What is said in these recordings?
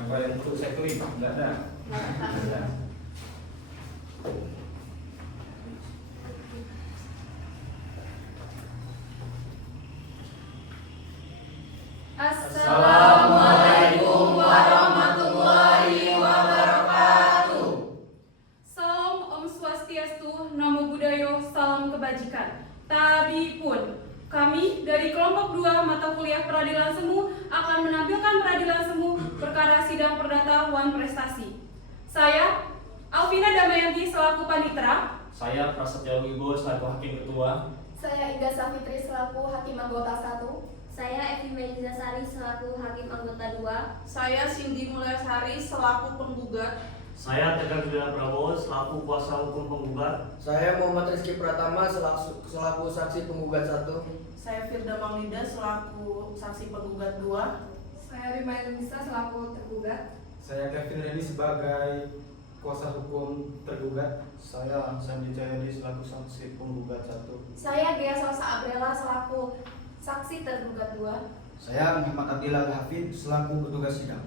Apa yang perlu saya klik? Enggak ada. Enggak ada. Assalamualaikum warahmatullahi wabarakatuh. Salam Om Swastiastu, Namo Buddhaya, salam kebajikan. Tabipun, kami dari kelompok 2 mata kuliah peradilan semu akan menampilkan peradilan semu perkara sidang perdata Wan Prestasi. Saya Alvina Damayanti selaku panitera. Saya Prasetyo Wibowo selaku hakim ketua. Saya Indah Safitri selaku hakim anggota 1. Saya Evi Melizasari selaku hakim anggota 2. Saya Cindy Mulyasari selaku penggugat. Saya Tegar Julian Prabowo selaku kuasa hukum penggugat. Saya Muhammad Rizky Pratama selaku saksi penggugat 1. Saya Firda Maulida selaku saksi penggugat 2. Saya Rima Elisa selaku tergugat. Saya Kevin Reni sebagai kuasa hukum tergugat. Saya Sandi Cahyadi selaku saksi penggugat 1. Saya Gea Salsa Abrela selaku saksi tergugat 2. Saya Muhammad Abdillah Hafid selaku petugas sidang.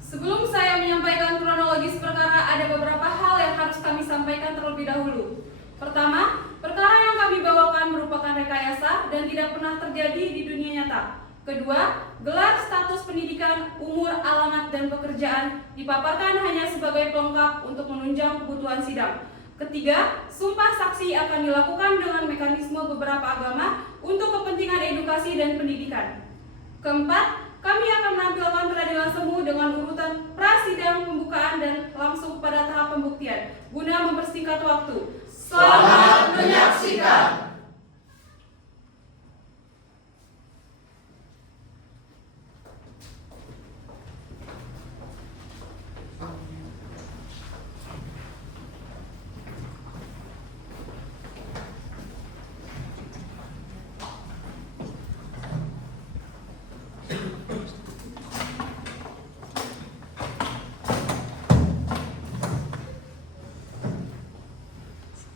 Sebelum saya menyampaikan kronologis perkara, ada beberapa hal yang harus kami sampaikan terlebih dahulu. Pertama, perkara yang kami bawakan merupakan rekayasa dan tidak pernah terjadi di dunia nyata. Kedua, gelar status pendidikan, umur, alamat, dan pekerjaan dipaparkan hanya sebagai pelengkap untuk menunjang kebutuhan sidang. Ketiga, sumpah saksi akan dilakukan dengan mekanisme beberapa agama untuk kepentingan edukasi dan pendidikan. Keempat, kami akan menampilkan peradilan semu dengan urutan prasidang, pembukaan, dan langsung pada tahap pembuktian guna mempersingkat waktu. Selamat menyaksikan.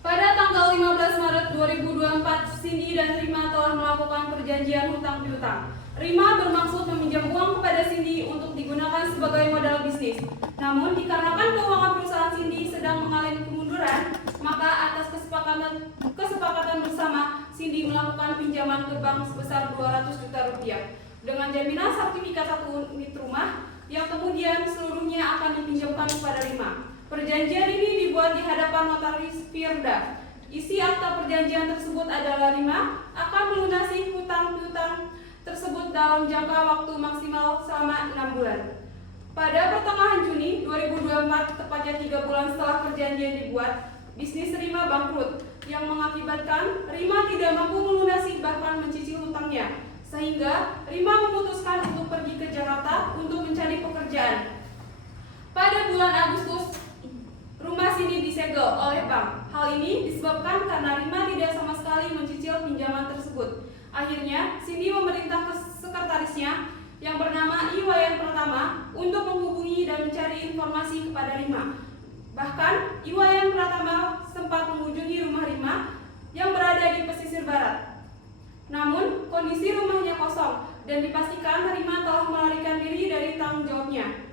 Pada tanggal 15 Maret 2024, Cindy dan Rima telah melakukan perjanjian hutang piutang. Rima bermaksud meminjam uang kepada Cindy untuk digunakan sebagai modal bisnis. Namun dikarenakan keuangan perusahaan Cindy sedang mengalami kemunduran, maka atas kesepakatan bersama, Cindy melakukan pinjaman ke bank sebesar 200 juta rupiah dengan jaminan sertifikat 1 unit rumah yang kemudian seluruhnya akan dipinjamkan kepada Rima. Perjanjian ini dibuat di hadapan notaris Firda. Isi akta perjanjian tersebut adalah Rima akan melunasi hutang piutang tersebut dalam jangka waktu maksimal selama 6 bulan. Pada pertengahan Juni 2024, tepatnya 3 bulan setelah perjanjian dibuat, bisnis Rima bangkrut yang mengakibatkan Rima tidak mampu melunasi bahkan mencicil hutangnya, sehingga Rima memutuskan untuk pergi ke Jakarta untuk mencari pekerjaan. Pada bulan Agustus, rumah Cindy disegel oleh bank. Hal ini disebabkan karena Rima tidak sama sekali mencicil pinjaman tersebut. Akhirnya, Cindy memerintah ke sekretarisnya yang bernama Iwayan Pratama untuk menghubungi dan mencari informasi kepada Rima. Bahkan, Iwayan Pratama sempat mengunjungi rumah Rima yang berada di pesisir barat. Namun, kondisi rumahnya kosong dan dipastikan Rima telah melarikan diri dari tanggung jawabnya.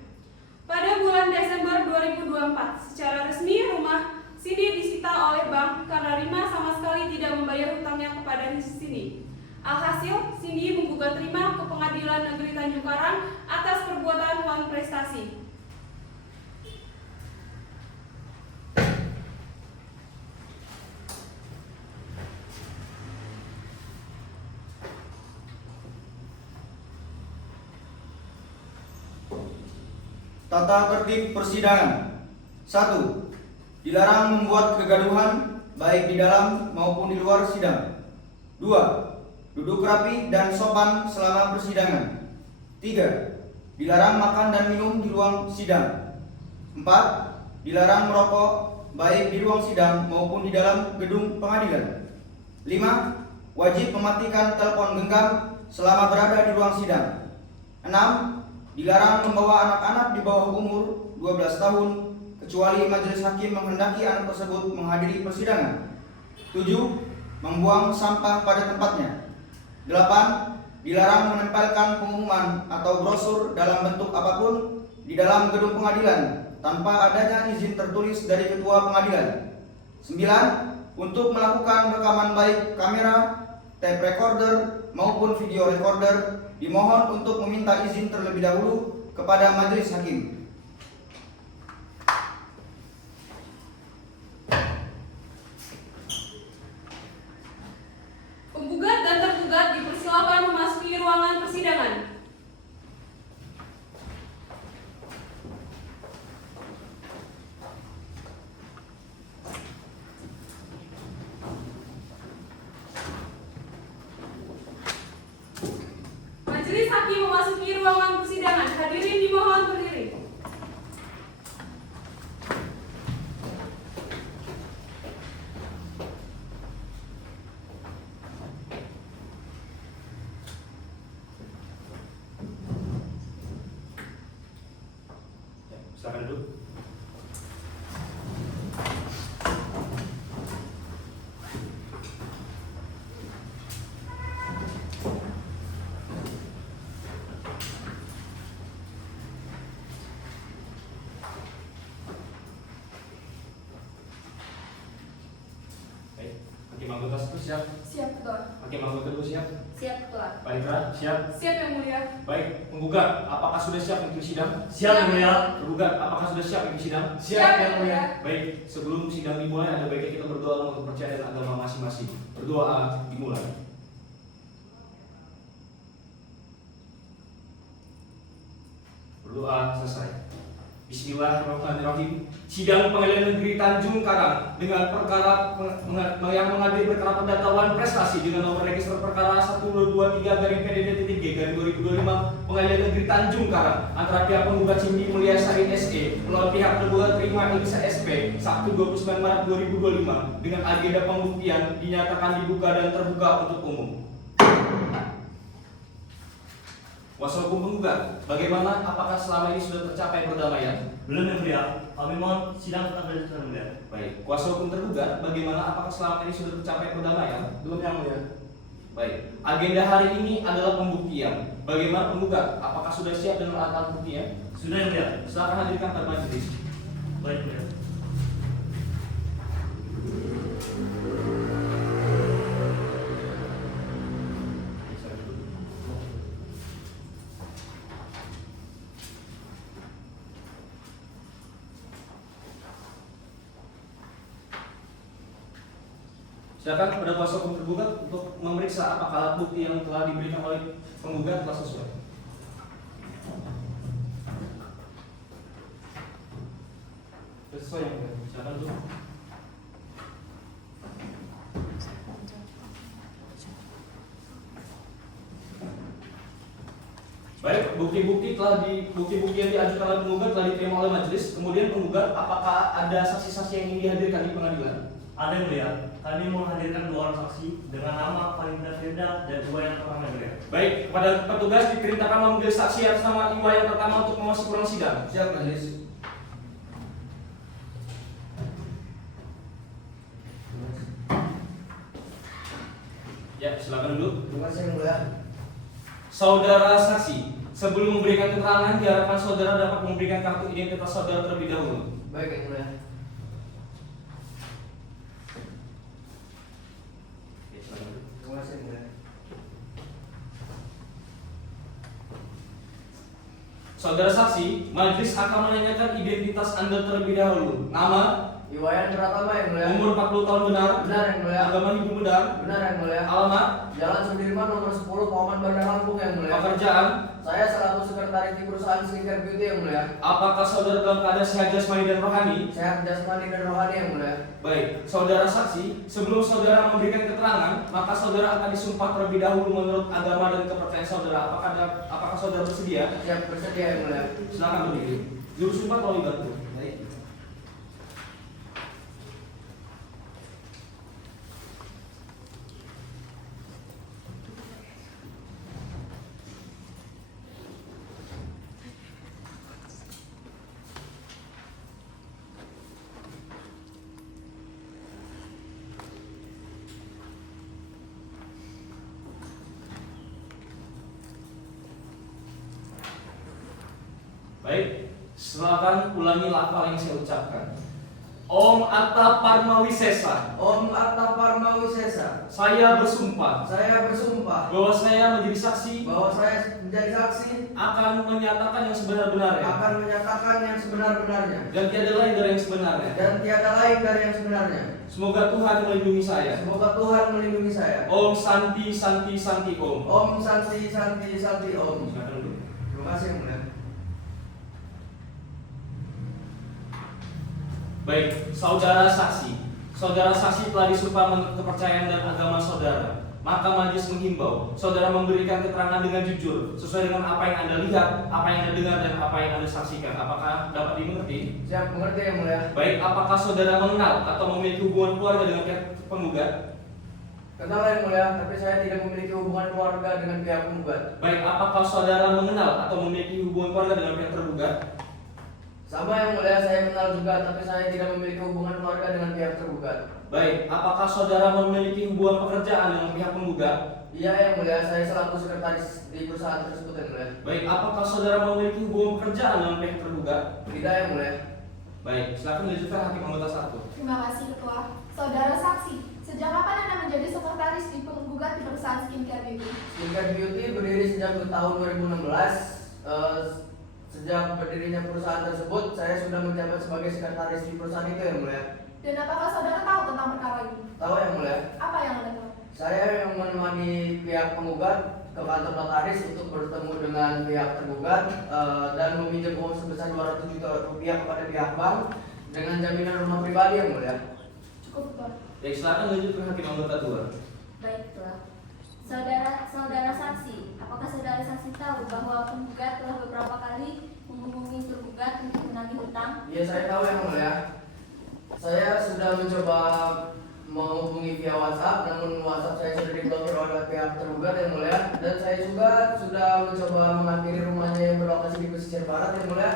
Pada bulan Desember 2024, secara resmi rumah Cindy disita oleh bank karena Rima sama sekali tidak membayar hutangnya kepada Cindy. Alhasil, Cindy menggugat Rima ke Pengadilan Negeri Tanjung Karang atas perbuatan Wan Prestasi. Tata tertib persidangan. 1. Dilarang membuat kegaduhan baik di dalam maupun di luar sidang. 2. Duduk rapi dan sopan selama persidangan. 3. Dilarang makan dan minum di ruang sidang. 4. Dilarang merokok baik di ruang sidang maupun di dalam gedung pengadilan. 5. Wajib mematikan telepon genggam selama berada di ruang sidang. 6. Dilarang membawa anak-anak di bawah umur 12 tahun kecuali majelis hakim menghendaki anak tersebut menghadiri persidangan. 7. Membuang sampah pada tempatnya. 8. Dilarang menempelkan pengumuman atau brosur dalam bentuk apapun di dalam gedung pengadilan tanpa adanya izin tertulis dari ketua pengadilan. 9. Untuk melakukan rekaman baik kamera, tape recorder maupun video recorder, dimohon untuk meminta izin terlebih dahulu kepada majelis hakim. Penggugat dan tergugat dipersilakan memasuki ruangan persidangan. Majelis hakim memasuki ruangan persidangan. Hadirin dimohon berdiri. Silakan duduk. Baik, hakim anggota satu siap. Siap, Ketua. Hakim anggota dua siap. Siap, Ketua. Panitra siap. Siap Yang Mulia. Baik, penggugat, apakah sudah siap untuk sidang? Siap Yang Mulia. Tergugat, apakah sudah siap untuk sidang? Siap, Yang Mulia. Baik, sebelum sidang dimulai ada baiknya kita berdoa untuk kepercayaan agama masing-masing. Berdoa dimulai. Berdoa selesai. Bismillahirrahmanirrahim. Sidang Pengadilan Negeri Tanjung Karang dengan perkara yang mengadili perkara pendaftaran prestasi dengan nomor register perkara 1223-PDD-G-2025 Pengadilan Negeri Tanjung Karang antara pihak penggugat Cindy Mulyasari SE melawan pihak tergugat Rima Elisa SP Sabtu 29 Maret 2025 dengan agenda pembuktian dinyatakan dibuka dan terbuka untuk umum. Kuasa hukum penggugat, bagaimana? Apakah selama ini sudah tercapai perdamaian? Belum Yang Mulia. Kami mohon sidang tetap dilanjutkan Yang Mulia. Baik, kuasa hukum tergugat, bagaimana? Apakah selama ini sudah tercapai perdamaian? Belum Yang Mulia. Baik, agenda hari ini adalah pembuktian. Bagaimana penggugat? Apakah sudah siap dengan alat buktinya? Sudah Yang Mulia. Silakan hadirkan pada majelis. Baik Mulia. Silakan kepada kuasa hukum tergugat untuk memeriksa apakah alat bukti yang telah diberikan oleh penggugat telah sesuai. Sesuai yang mulia. Silakan dulu. Baik, bukti-bukti yang diajukan oleh penggugat telah diterima oleh majelis. Kemudian penggugat, apakah ada saksi-saksi yang ingin dihadirkan di pengadilan? Ada Yang Mulia. Kami menghadirkan 2 orang saksi dengan nama Farinda Firda dan 2 yang pertama Yang Mulia. Baik, kepada petugas diperintahkan memanggil saksi atas nama Iwa yang pertama untuk memasuki ruang sidang. Siap majelis. Ya, silakan duduk. Terima kasih Yang Mulia. Saudara saksi, sebelum memberikan keterangan diharapkan saudara dapat memberikan kartu identitas saudara terlebih dahulu. Baik Yang Mulia. Ya, silakan duduk. Terima kasih Yang Mulia. Saudara saksi, majelis akan menanyakan identitas Anda terlebih dahulu. Nama, Iwayan Pratama Yang Mulia. umur 40 tahun benar, Benar Yang Mulia. agama hidup benar, Benar Yang Mulia. alamat, Jalan Sudirman nomor 10 Pauman Bandar Lampung Yang Mulia. pekerjaan. Saya selaku sekretaris di perusahaan skincare beauty Yang Mulia. Apakah saudara dalam keadaan sehat jasmani dan rohani? Sehat jasmani dan rohani Yang Mulia. Baik, saudara saksi, sebelum saudara memberikan keterangan, maka saudara akan disumpah terlebih dahulu menurut agama dan kepercayaan saudara. Apakah saudara bersedia? Siap bersedia Yang Mulia. Silakan berdiri. Juru sumpah tolong dibantu. Baik. Baik, Baik, silakan ulangi lafal yang saya ucapkan. Om Atta Parmawisesa. Om Atta Parmawisesa. Saya bersumpah Saya bersumpah bahwa saya menjadi saksi bahwa saya menjadi saksi akan menyatakan yang sebenar-benarnya akan menyatakan yang sebenar-benarnya dan tiada lain dari yang sebenarnya. dan tiada lain dari yang sebenarnya. Semoga Tuhan melindungi saya. Semoga Tuhan melindungi saya. Om Santi Santi Santi Om. Om Santi Santi Santi Om. Silakan dulu. Terima kasih yang mulia. Baik, saudara saksi. Saudara saksi telah disumpah menurut kepercayaan dan agama saudara. Maka majelis menghimbau saudara memberikan keterangan dengan jujur sesuai dengan apa yang Anda lihat, apa yang Anda dengar, dan apa yang Anda saksikan. Apakah dapat dimengerti? Siap mengerti yang mulia. Baik, apakah saudara mengenal atau memiliki hubungan keluarga dengan pihak penggugat? Kenal yang mulia, tapi saya tidak memiliki hubungan keluarga dengan pihak penggugat. Baik, apakah saudara mengenal atau memiliki hubungan keluarga dengan pihak tergugat? Sama yang mulia, saya kenal juga, tapi saya tidak memiliki hubungan keluarga dengan pihak tergugat. Baik, apakah saudara memiliki hubungan pekerjaan dengan pihak penggugat? Iya yang mulia, saya selaku sekretaris di perusahaan tersebut yang mulia. Baik, apakah saudara memiliki hubungan pekerjaan dengan pihak tergugat? Tidak yang mulia. Baik, silakan dilanjutkan hakim anggota 1. Terima kasih Ketua. Saudara saksi, sejak kapan Anda menjadi sekretaris di penggugat di perusahaan Skincare Beauty? Skincare Beauty berdiri sejak tahun 2016. Sejak berdirinya perusahaan tersebut, saya sudah menjabat sebagai sekretaris di perusahaan itu yang mulia. Dan apakah saudara tahu tentang perkara ini? Tahu yang mulia? Apa yang Anda tahu? Saya yang menemani pihak penggugat ke kantor notaris untuk bertemu dengan pihak tergugat dan meminjam uang sebesar 200 juta rupiah kepada pihak bank dengan jaminan rumah pribadi yang mulia. Cukup Ketua. Baik, silakan dilanjutkan hakim anggota 2. Baiklah. Saudara saksi, apakah saudara saksi tahu bahwa penggugat telah beberapa kali menghubungi tergugat untuk menagih hutang? Iya, saya tahu yang mulia. Saya sudah mencoba menghubungi via WhatsApp, namun WhatsApp saya sudah diblokir oleh pihak tergugat yang mulia. Dan saya juga sudah mencoba menghampiri rumahnya yang berlokasi di pesisir barat yang mulia.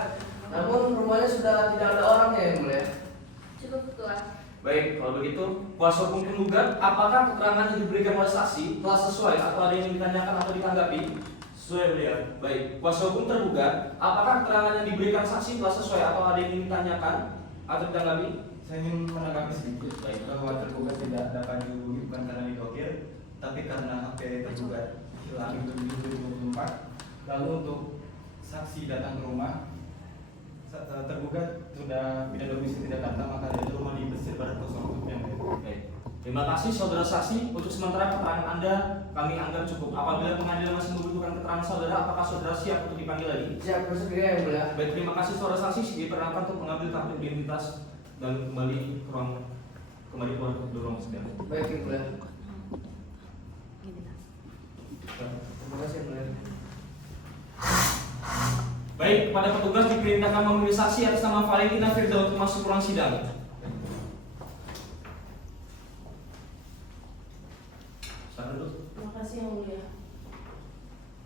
Namun rumahnya sudah tidak ada orangnya yang mulia. Cukup Ketua. Baik, kalau begitu, kuasa hukum penggugat, apakah keterangan yang diberikan oleh saksi telah sesuai atau ada yang ditanyakan atau ditanggapi? Sesuai mulia. Baik, kuasa hukum tergugat, apakah keterangan yang diberikan saksi telah sesuai atau ada yang ditanyakan atau ditanggapi? Saya ingin menanggapi sedikit bahwa tergugat tidak dapat dihubungi bukan karena diblokir, tapi karena HP tergugat hilang itu di 2024. Lalu untuk saksi datang ke rumah, tergugat sudah tidak domisili di Jakarta, maka dari rumah di Pesisir Barat kosong yang Baik, terima kasih saudara saksi. Untuk sementara keterangan Anda kami anggap cukup. Apabila pengadilan masih membutuhkan keterangan saudara, apakah saudara siap untuk dipanggil lagi? Siap bersedia yang mulia. Baik, terima kasih saudara saksi. Diperkenankan untuk mengambil kartu identitas dan kembali keluar ke ruang sidang. Baik yang mulia. Terima kasih yang mulia. Baik, kepada petugas diperintahkan memilih saksi atas nama Valentina Firda untuk masuk ruang sidang. Terima kasih yang mulia.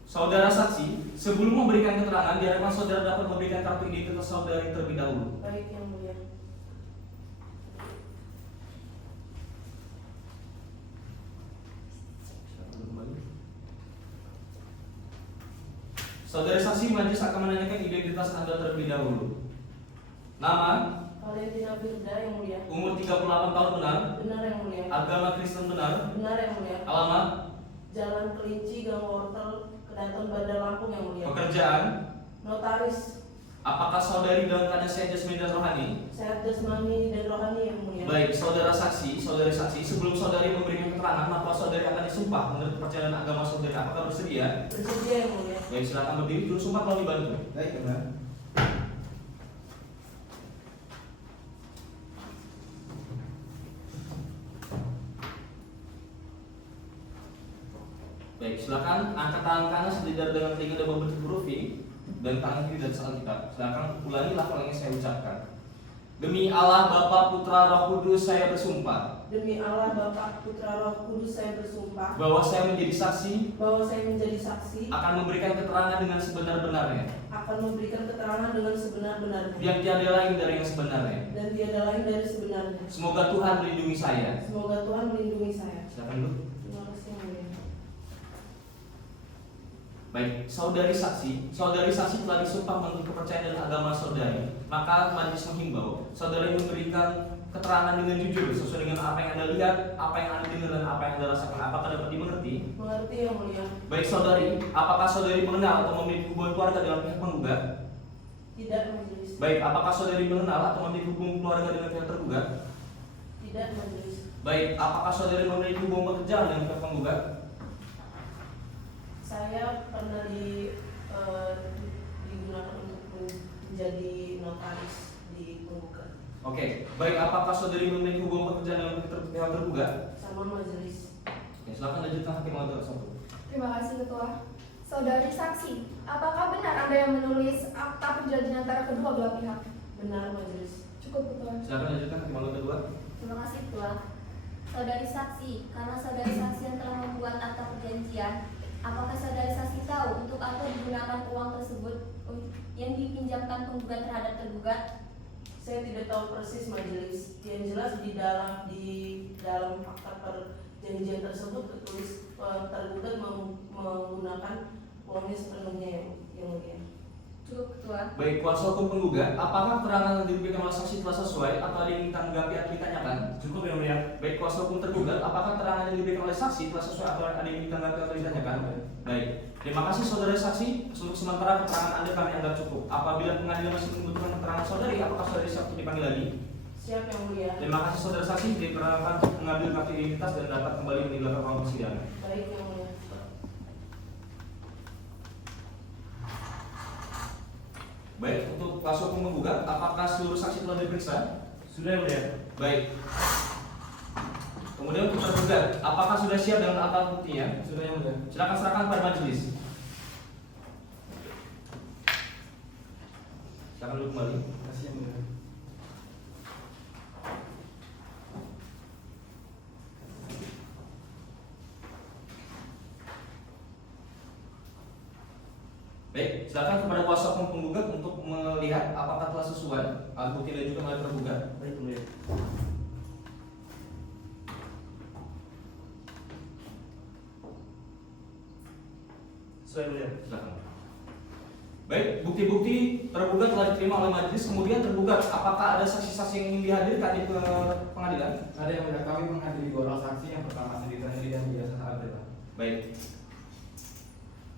Saudara saksi, sebelum memberikan keterangan, diharapkan saudara dapat memberikan kartu identitas saudari terlebih dahulu. Baik yang mulia. Saudara saksi, majelis akan menanyakan identitas Anda terlebih dahulu. Nama, Valentina Firda yang mulia. umur 38 tahun benar, Benar yang mulia. agama Kristen benar, Benar yang mulia. alamat, Jalan Kelinci, Gang Wortel, Kedaton, Bandar Lampung yang mulia. pekerjaan, Notaris, apakah saudari dalam keadaan sehat jasmani dan rohani? sehat jasmani dan rohani yang mulia. Baik, saudari saksi, sebelum saudari memberikan keterangan, maka saudari akan disumpah menurut kepercayaan agama saudari. Apakah bersedia? Bersedia yang mulia. Baik, silakan berdiri dulu, sumpah kalau dibantu. baik benar. Baik, silakan angkat tangan kanan sejajar dengan telinga dan membentuk huruf V dan tangan kiri dan saat kita. Silakan ulangi lafal yang saya ucapkan. Demi Allah Bapa Putra Roh Kudus saya bersumpah Demi Allah Bapa Putra Roh Kudus saya bersumpah bahwa saya menjadi saksi bahwa saya menjadi saksi akan memberikan keterangan dengan sebenar-benarnya akan memberikan keterangan dengan sebenar-benarnya yang tiada lain dari yang sebenarnya. dan tiada lain dari sebenarnya. Semoga Tuhan melindungi saya. Semoga Tuhan melindungi saya. Silakan dulu. Terima kasih yang mulia. Baik, saudari saksi telah disumpah menurut kepercayaan dan agama saudari. Maka majelis menghimbau saudari memberikan keterangan dengan jujur sesuai dengan apa yang Anda lihat, apa yang Anda dengar dan apa yang Anda rasakan. Apakah dapat dimengerti? Mengerti yang mulia. Baik saudari, apakah saudari mengenal atau memiliki hubungan keluarga dengan pihak penggugat? Tidak majelis. Baik, apakah saudari mengenal atau memiliki hubungan keluarga dengan pihak tergugat? Tidak majelis. Baik, apakah saudari memiliki hubungan pekerjaan dengan pihak penggugat? Saya pernah digunakan untuk menjadi notaris di penggugat. Oke, baik, apakah saudari memiliki hubungan pekerjaan dengan pihak tergugat? Sama majelis. Oke, silakan lanjutkan hakim Anda tersebut. Terima kasih Ketua. Saudari saksi, apakah benar Anda yang menulis akta perjanjian antara kedua belah pihak? Benar majelis. Cukup Ketua. Silakan lanjutkan hakim Anda kedua. Terima kasih Ketua. Saudari saksi, karena saudari saksi yang telah membuat akta perjanjian, apakah saudari saksi tahu untuk apa digunakan uang tersebut yang dipinjamkan penggugat terhadap tergugat? Saya tidak tahu persis majelis. Yang jelas di dalam fakta perjanjian tersebut tertulis tergugat menggunakan uangnya sepenuhnya yang mulia. Cukup Ketua. Baik, kuasa hukum penggugat, apakah keterangan yang diberikan oleh saksi telah sesuai atau ada yang ditanggapi atau ditanyakan? Cukup yang mulia. Baik, kuasa hukum tergugat, apakah keterangan yang diberikan oleh saksi telah sesuai atau ada yang ditanggapi atau ditanyakan? Baik, terima kasih saudara saksi. Untuk sementara keterangan Anda kami anggap cukup. Apabila pengadilan masih membutuhkan keterangan saudari, apakah saudari siap untuk dipanggil lagi? Siap yang mulia. Terima kasih saudara saksi, diperkenalkan mengambil kartu identitas dan dapat kembali meninggalkan ruang persidangan. Baik yang mulia. Baik, untuk kuasa hukum menggugat, apakah seluruh saksi telah diperiksa? Sudah yang mulia. Baik. Kemudian untuk tergugat, apakah sudah siap dengan alat buktinya? Sudah yang mulia. Silakan serahkan pada majelis. Silakan dulu kembali. Terima kasih yang mulia. Baik, silakan kepada kuasa hukum penggugat untuk melihat apakah telah sesuai alat bukti dan juga oleh tergugat. Baik, yang mulia. Sesuai yang mulia. Silakan. Baik, bukti-bukti tergugat telah diterima oleh majelis. Kemudian tergugat, apakah ada saksi-saksi yang ingin dihadirkan di pengadilan? Ada yang mulia, kami menghadiri 2 orang saksi. Yang pertama Sendiri Tanjiri dan biasa Adela. Baik.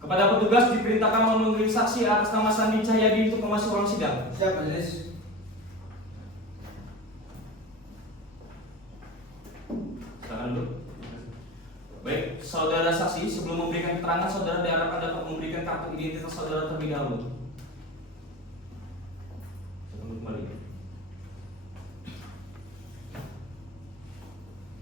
Kepada petugas diperintahkan memanggil saksi atas nama Sandi Cahyadi untuk memasuki ruang sidang. Siap majelis. Silakan dulu. Baik, saudara saksi, sebelum memberikan keterangan, saudara diharapkan dapat memberikan kartu identitas saudara terlebih dahulu. Silakan kembali.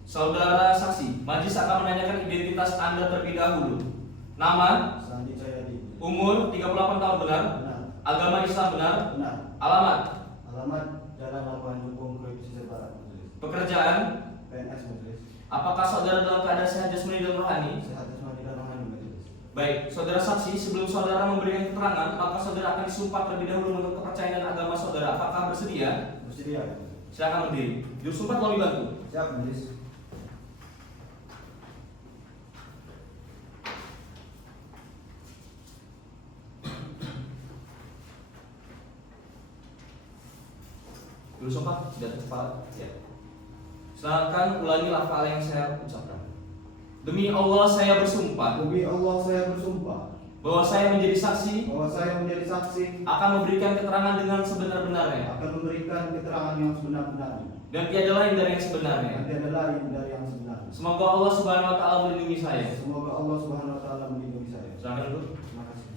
Saudara saksi, majelis akan menanyakan identitas Anda terlebih dahulu. Nama, Sandi Cahyadi. umur 38 tahun benar, Benar. agama Islam benar, Benar. alamat, Alamat Jalan Labuan Jukung, Kuala Pesisir Barat majelis. pekerjaan, PNS majelis. apakah saudara dalam keadaan sehat jasmani dan rohani? Sehat jasmani dan rohani majelis. Baik, saudara saksi, sebelum saudara memberikan keterangan, maka saudara akan disumpah terlebih dahulu menurut kepercayaan dan agama saudara. Apakah bersedia? Bersedia. Silakan berdiri. Disumpah tolong dibantu. Siap majelis. Dulu sumpah, sudah tepat. Ya. Silakan ulangi lafal yang saya ucapkan. Demi Allah saya bersumpah Demi Allah saya bersumpah bahwa saya menjadi saksi bahwa saya menjadi saksi akan memberikan keterangan dengan sebenar-benarnya akan memberikan keterangan yang sebenar-benarnya dan tiada lain dari yang sebenarnya. dan tiada lain dari yang sebenarnya. Semoga Allah Subhanahu wa taala melindungi saya. Semoga Allah Subhanahu wa taala melindungi saya. Silakan dulu. Terima kasih.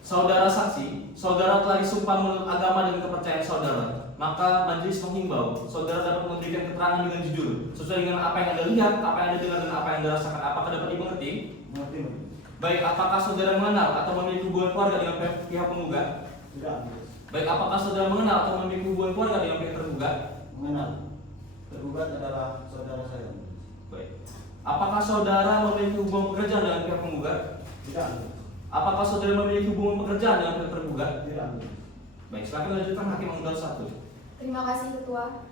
Saudara saksi, saudara telah disumpah menurut agama dan kepercayaan saudara. Maka majelis menghimbau saudara dapat memberikan keterangan dengan jujur sesuai dengan apa yang Anda lihat, apa yang Anda dengar dan apa yang Anda rasakan. Apakah dapat dimengerti? Mengerti, majelis? Baik, apakah saudara mengenal atau memiliki hubungan keluarga dengan pihak penggugat? Tidak, majelis. Baik, apakah saudara mengenal atau memiliki hubungan keluarga dengan pihak tergugat? Mengenal. Tergugat adalah saudara saya. majelis. Baik. Apakah saudara memiliki hubungan pekerjaan dengan pihak penggugat? Tidak, majelis. Apakah saudara memiliki hubungan pekerjaan dengan pihak tergugat? Tidak, majelis. Baik, silakan lanjutkan hakim Unggal 1. Terima kasih Ketua.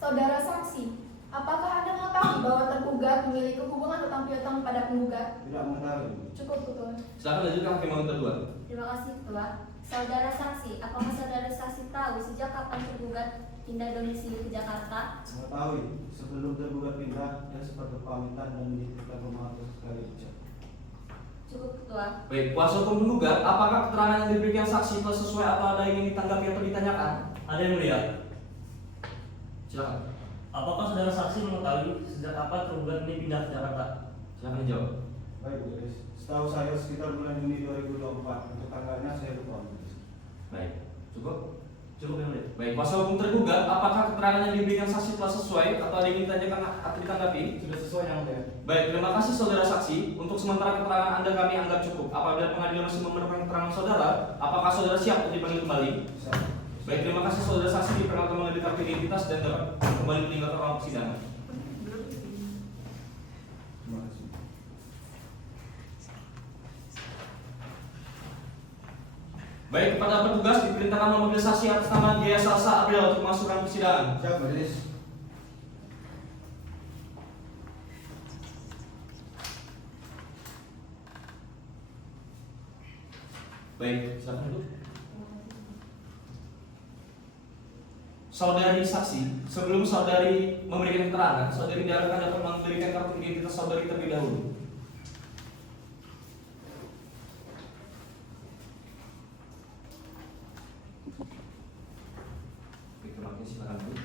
Saudara saksi, Apakah Anda mengetahui bahwa tergugat memiliki hubungan hutang piutang pada penggugat? Tidak mengetahui. Cukup, Ketua. Silakan lanjutkan hakim yang kedua. Terima kasih Ketua. Saudara saksi, apakah saudara saksi tahu sejak kapan tergugat pindah domisili ke Jakarta? Mengetahui sebelum tergugat pindah, dia sempat berpamitan dan menitipkan rumah untuk sekali ucap. Cukup Ketua. Baik, kuasa hukum penggugat, apakah keterangan yang diberikan saksi telah sesuai atau ada yang ingin ditanggapi atau ditanyakan? Ada yang mulia. Silakan. Apakah saudara saksi mengetahui sejak kapan tergugat ini pindah ke Jakarta? Silakan dijawab. Baik, Bu Deris. Setahu saya sekitar bulan Juni 2024. Untuk tanggalnya saya lupa. Baik, cukup. Cukup yang mulia. Baik, kuasa hukum tergugat, apakah keterangan yang diberikan saksi telah sesuai atau ada yang ingin ditanyakan atau ditanggapi? Sudah sesuai yang mulia. Baik, terima kasih saudara saksi. Untuk sementara keterangan Anda kami anggap cukup. Apabila pengadilan masih memerlukan keterangan saudara, apakah saudara siap untuk dipanggil kembali? Baik, terima kasih saudara saksi diperkenalkan menghadirkan identitas dan dapat kembali meninggalkan ruang persidangan. Terima kasih. Baik, kepada petugas diperintahkan memanggil saksi atas nama Gia Salsa April untuk masukkan persidangan. Siap, Bu Deris. Baik, silakan duduk. Saudari saksi, sebelum saudari memberikan keterangan, saudari diharapkan dapat memberikan kartu identitas saudari terlebih dahulu. Baik, terima kasih, silakan duduk.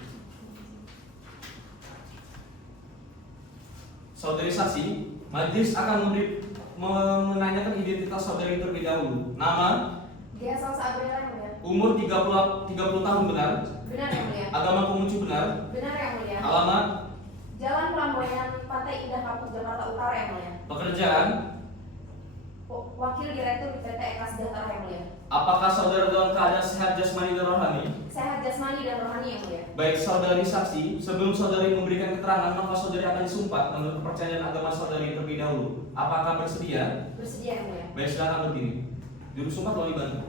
Saudari saksi, majelis akan menanyakan identitas saudari terlebih dahulu. Nama, Dia Salsa April yang mulia. umur 30 tahun benar, Benar yang mulia. agama pemuncul benar, Benar yang mulia. alamat, Jalan Pelamboyan, Pantai Indah Kapuk, Jakarta Utara yang mulia. pekerjaan, Wakil Direktur PT Eka Sejahtera yang mulia. apakah saudara dalam keadaan sehat jasmani dan rohani? Sehat jasmani dan rohani yang mulia. Baik saudari saksi, sebelum saudari memberikan keterangan, maka saudari akan disumpah menurut kepercayaan agama saudari terlebih dahulu. Apakah bersedia? Bersedia yang mulia. Baik, silakan berdiri. Juru sumpah tolong dibantu.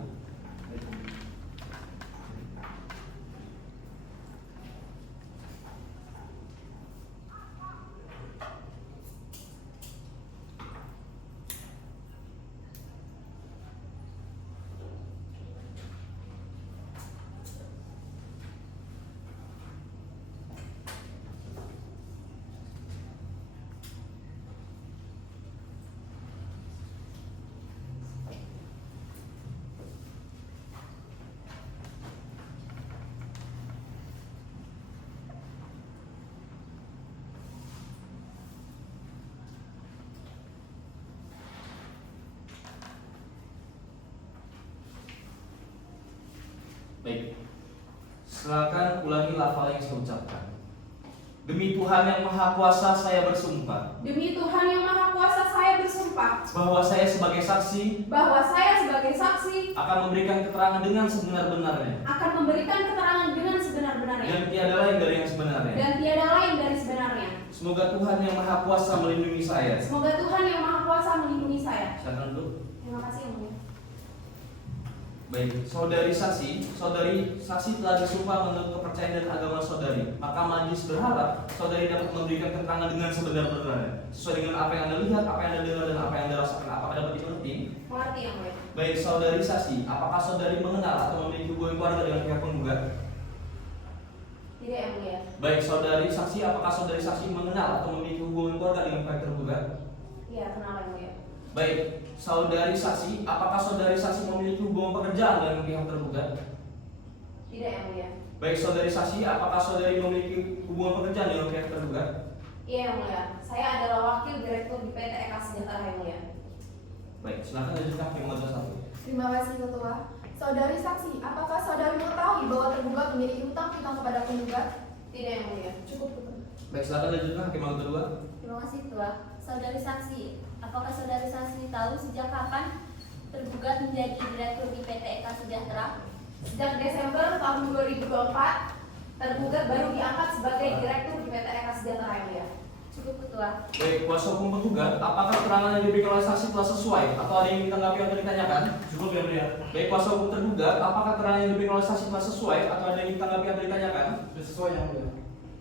Baik, silakan ulangi lafal yang saya ucapkan. Demi Tuhan yang Maha Kuasa saya bersumpah Demi Tuhan yang Maha Kuasa saya bersumpah bahwa saya sebagai saksi bahwa saya sebagai saksi akan memberikan keterangan dengan sebenar-benarnya akan memberikan keterangan dengan sebenar-benarnya dan tiada lain dari yang sebenarnya. dan tiada lain dari sebenarnya. Semoga Tuhan yang Maha Kuasa melindungi saya. Semoga Tuhan yang Maha Kuasa melindungi saya. Silakan dulu. Terima kasih yang mulia. Baik, saudari saksi telah disumpah menurut kepercayaan dan agama saudari. Maka majelis berharap saudari dapat memberikan keterangan dengan sebenar-benarnya, sesuai dengan apa yang Anda lihat, apa yang Anda dengar, dan apa yang Anda rasakan. Apakah dapat dimengerti? Mengerti yang mulia. Baik, saudari saksi, apakah saudari mengenal atau memiliki hubungan keluarga dengan pihak penggugat? Tidak yang mulia. Baik, saudari saksi, apakah saudari saksi mengenal atau memiliki hubungan keluarga dengan pihak tergugat? Iya, kenal yang mulia. Baik, saudari saksi, apakah saudari saksi memiliki hubungan pekerjaan dengan pihak tergugat? Tidak yang mulia. Baik, saudari saksi, apakah saudari memiliki hubungan pekerjaan dengan pihak tergugat? Iya yang mulia. Saya adalah wakil direktur di PT Eka Sejahtera yang mulia. Baik, silakan lanjutkan hakim majelis satu. Terima kasih Ketua. Saudari saksi, apakah saudari mengetahui bahwa tergugat memiliki hutang piutang kepada penggugat? Tidak yang mulia. Cukup Ketua. Baik, silakan lanjutkan hakim majelis kedua. Terima kasih Ketua. Saudari saksi, apakah saudari saksi tahu sejak kapan tergugat menjadi direktur di PT Eka Sejahtera? Sejak Desember tahun 2024, tergugat baru diangkat sebagai direktur di PT Eka Sejahtera yang mulia. Cukup Ketua. Baik, kuasa hukum penggugat, apakah keterangan yang diberikan oleh saksi telah sesuai atau ada yang ditanggapi atau ditanyakan? Cukup yang mulia. Baik, kuasa hukum tergugat, apakah keterangan yang diberikan oleh saksi telah sesuai atau ada yang ditanggapi atau ditanyakan? Sudah sesuai yang mulia.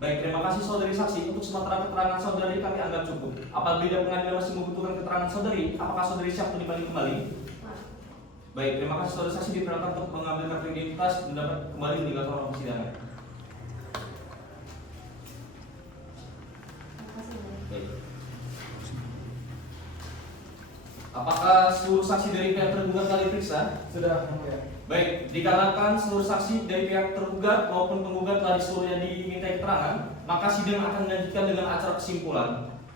Baik, terima kasih saudari saksi. Untuk sementara keterangan saudari kami anggap cukup. Apabila pengadilan masih membutuhkan keterangan saudari, apakah saudari siap untuk dipanggil kembali? Baik, terima kasih saudari saksi dipersilakan untuk mengambil kartu identitas dan dapat kembali meninggalkan ruang persidangan. Baik. Apakah seluruh saksi dari pihak tergugat telah diperiksa? Sudah, Yang Mulia. Baik, dikarenakan seluruh saksi dari pihak tergugat maupun penggugat telah seluruhnya diminta keterangan, maka sidang akan dilanjutkan dengan acara kesimpulan.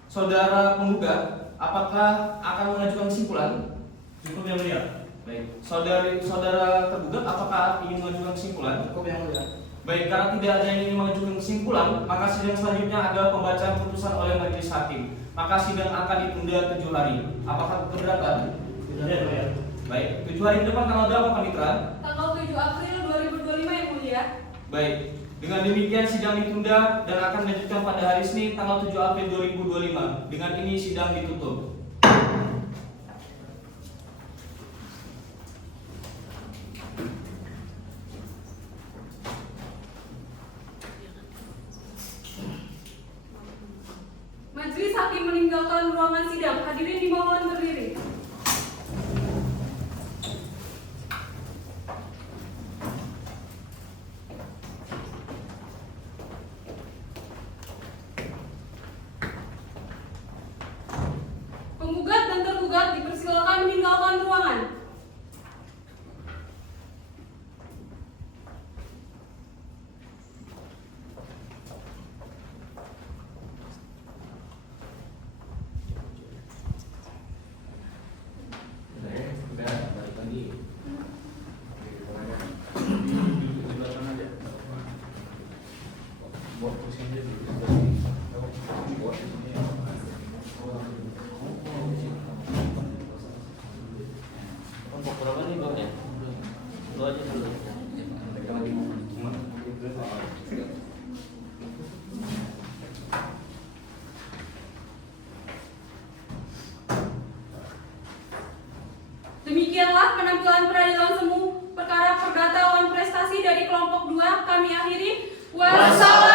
Saudara penggugat, apakah akan mengajukan kesimpulan? Cukup Yang Mulia. Baik, saudara tergugat, apakah ingin mengajukan kesimpulan? Cukup Yang Mulia. Baik, karena tidak ada yang ingin mengajukan kesimpulan, maka sidang selanjutnya adalah pembacaan putusan oleh majelis hakim. Maka sidang akan ditunda 7 hari. Apakah keberatan? Tidak Yang Mulia. Baik, 7 hari ke depan tanggal berapa Panitra? Tanggal 7 April 2025 Yang Mulia. Baik, dengan demikian sidang ditunda dan akan dilanjutkan pada hari Senin tanggal 7 April 2025. Dengan ini sidang ditutup. Majelis hakim meninggalkan ruangan sidang. Hadirin dimohon berdiri. Penggugat dan tergugat dipersilakan meninggalkan ruangan. Demikianlah penampilan peradilan semu perkara perdata lawan prestasi dari kelompok 2 kami akhiri. Wassalam.